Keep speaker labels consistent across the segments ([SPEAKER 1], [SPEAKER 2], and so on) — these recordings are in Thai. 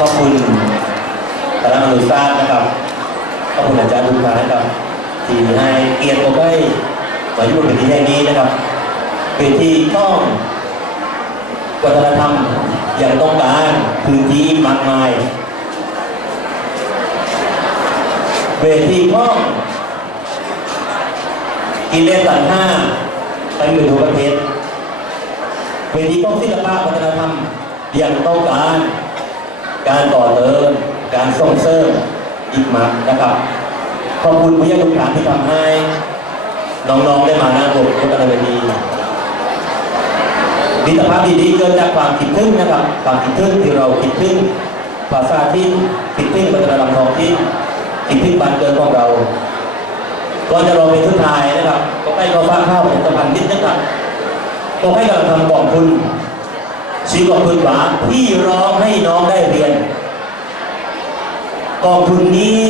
[SPEAKER 1] ขอบคุณคณะมนุษยศาสตร์นะครับ ขอบคุณอาจารย์ทุกท่านนะครับ ที่ให้เกียรติผมให้มาอยู่ในที่แห่งนี้นะครับเป็นที่ต้องวัฒนธรรมอย่างต้องการพื้นที่มากมายเวทีห้องกินเล่นตันห้าไปหมื่ทั่วประเทศเวทีห้องศิลปะวัฒนธรรมอย่างต้องการ การต่อเติมการส่งเสริมอีกมากนะครับ ขอบคุณผู้ยังทุกท่านที่ทำให้น้องๆได้มาหน้าบทในการเวทีมิตรภาพดีๆเกิดจากความคิดถึงนะครับ ความคิดถึงที่เราคิดถึงภาษาที่คิดถึงวัฒนธรรมท้องที่คิดถึงบ้านเกิดของเราก่อนจะรอเป็นทุกทายนะครับก็ให้เขาฟ้าข้าวเป็นสะพานนิดนะครับก็ให้กำลังทำกองทุน ชีวิตของคุณหวาที่ร้องให้น้องได้เรียนกองทุนนี้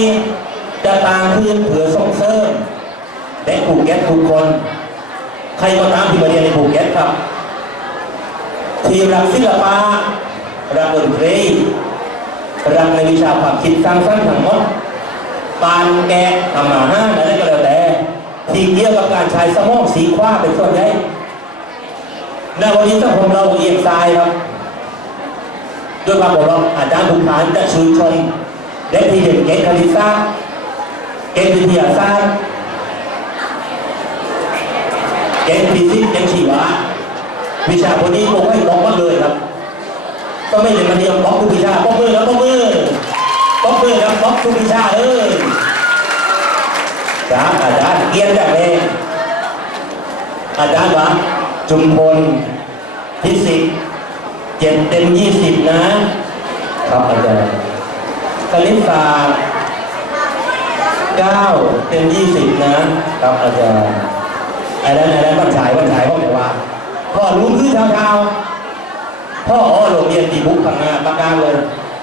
[SPEAKER 1] จะตามเพื่อนเผื่อส่งเสริมและผูกแก๊สทุกคน ใครก็ตามที่มาเรียนในผูกแก๊สครับ ทีรักศิลปะรักดนตรีรักในวิชาความคิดสร้างสรรค์ทั้งหมดปานแกะทำอาห้าอะไรก็แล้วแต่ ที่เกี่ยวกับการใช้สมองสีขว้าเป็นส่วนใหญ่ ในวันนี้สังคมเราเอียงซ้ายครับ ด้วยความบอกเราอาจารย์ทุกท่านจะชื่นชมและที่เด่นเก่งคณิตศาสตร์เก่งวิทยาศาสตร์เก่งฟิสิกส์เก่งชีวะวิชาคนนี้ผมให้บอกมาเลยครับก็ไม่ได้มาเรียนบอกทุกวิชาบอกมือแล้วบอกมือบอกมือครับบอกทุกวิชาเลยครับอาจารย์เกียรติแบบนี้อาจารย์วะ จุมพลฟิสิกส์เจ็ดเต็มยี่สิบนะ ครับอาจารย์คณิตศาสตร์เก้าเต็มยี่สิบนะ ครับอาจารย์ไอ้นั้นไอ้นั้นวันฉายวันฉายพ่อแต่ว่าพ่อรู้คือเช้าๆพ่ออ๋อโรงเรียนตีบุกพังงาประกาศเลย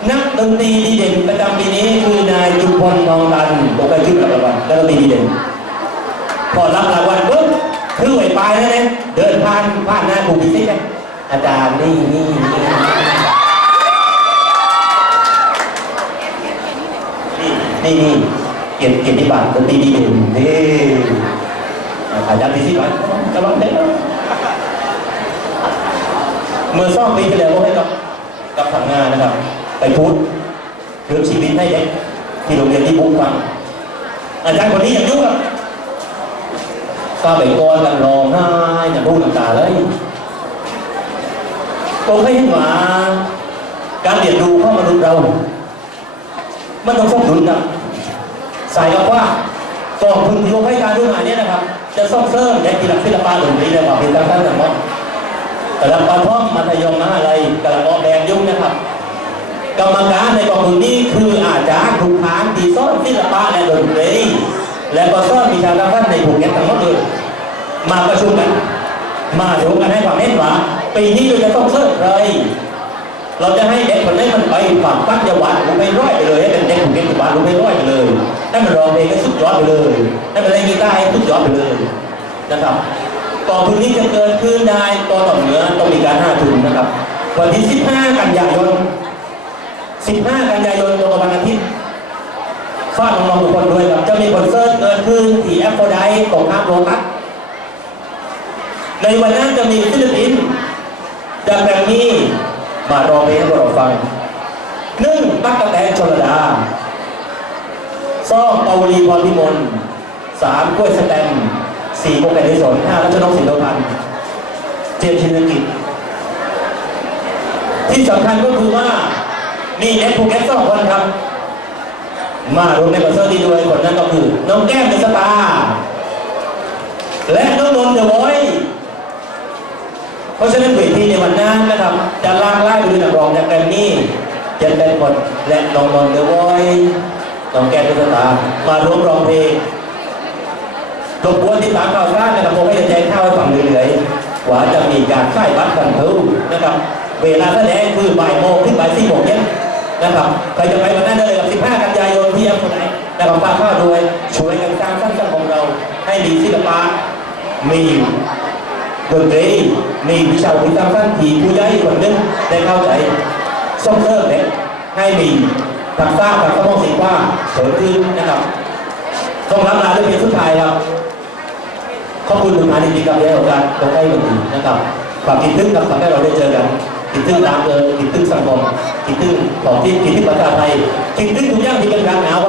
[SPEAKER 1] นักดนตรีดีเด่นประจำปีนี้คือนายจุมพลทองตันผมไปขึ้นกับรางวัลนักดนตรีดีเด่นพอรับรางวัลปุ๊บคือไหวไปแล้วเนี่ย ภานหน้าครูพิซิกเลยอาจารย์นี่นี่นี่นี่นี่เกียรติเกียรติบัตรดนตรีดีเด่นนี่อาจารย์พิซิกไว้กำลังเด็กเมื่อสองปีที่แล้วก็ให้กับกับทางงานนะครับ ไปพูดเรื่องชีวิตให้เด็กที่โรงเรียนที่บุกฟังอาจารย์คนนี้ยังยุ่งครับ ก็ไปก้อนกันร้องไห้จะพูดต่างๆเลยผมให้เห็นว่าการเรียนรู้ของมนุษย์เรา มันต้องสมดุลครับใส่กับว่ากองทุนที่ลงให้การด้วยงานเนี้นะครับ จะส่งเสริมและกีฬาศิลปะดนตรีและควาเป็นทางด้านต่างๆกำลังปท่อมมัธยมมหาลัยกำลังออกแบบยุ่งนะครับ กรรมการในกองทุนนี้ มาประชุมกันมาดูกันให้ความเห็นว่าปีนี้เราจะต้องเสิร์ฟใครเราจะให้เด็กคนนี้มันไปฝังปั้นจังหวัดรู้ไปร้อยไปเลยให้เป็นเด็กภูเก็ตจังหวัดรู้ไปร้อยไปเลยให้มันร้องเพลงให้สุดยอดไปเลยให้มันเล่นกีตาร์ให้สุดยอดไปเลยนะครับกองทุนนี้จะเกิดขึ้นได้ต่อต่อเหนือต้องมีการห้าทุนนะครับวันที่ 15 กันยายน 15 กันยายนตรงกับวันอาทิตย์ฝากน้องๆทุกคนด้วยครับจะมีคอนเสิร์ตเกิดขึ้นที่แอฟโฟไดตรงข้ามโรตัส ในวันนั้นจะมีศิลปินจากแกรมมี่มารอเพลงให้เราฟังหนึ่งตั๊กกะแตนชลดาสองปาวลีพรพิมลสามกล้วยสแตมป์สี่โปรแกรมนิสนห้ารัชนกสินโดพันธ์เจมส์ชินกิจที่สำคัญก็คือว่ามีเด็กภูเก็ตสองคนครับ มารวมในคอนเสิร์ตด้วยคนนั้นก็คือ น้องแก้มเดอะสตาร์และน้องนนท์เดอะวอย ราะฉะนั้นเวทีในวันนั้นนะครับจะลากไล่ไปด้วยนักร้องจากแกรมมี่เจนเป็นคนและน้องนนท์เดอะวอยน้องแก้มเดอะสตามาร่วมร้องเพลงรบกวนที่ตามข่าวสารนะครับผมให้แจ้งข่าวให้ฟังเรื่อยๆว่าจะมีการค่บัตรกันเพิ่มนะครับ เวลาแสดงคือบ่ายโมงถึงบ่ายสี่โมงเย็นนะครับใครจะไปวันนั้นได้เลยกับ 15 กันยายนที่อำเภอไหนนะครับฝากข้าวด้วยช่วยกันสร้างสรรค์สังเรา ให้มีศิลปะมี ดนตรีมีวิชาวิชาสร้างสรรค์ที่ผู้ใหญ่คนหนึงได้เข้าใจส่งเสริมเด็กให้มีทักษะกับสมองสิ่งว่าเกิดขึ้นนะครับต้องรับลาด้วยเพียงสุดท้ายครับขอบคุณทุกท่านที่ติดตามในโอกาสตรงใกล้วันนี้นะครับฝากคิดถึงกับฝากให้เราได้เจอกันคิดถึงตามเดินคิดถึงสังคมคิดถึงของที่คิดถึงประชาไทยคิดถึงทุกอย่างที่เป็นการหนาว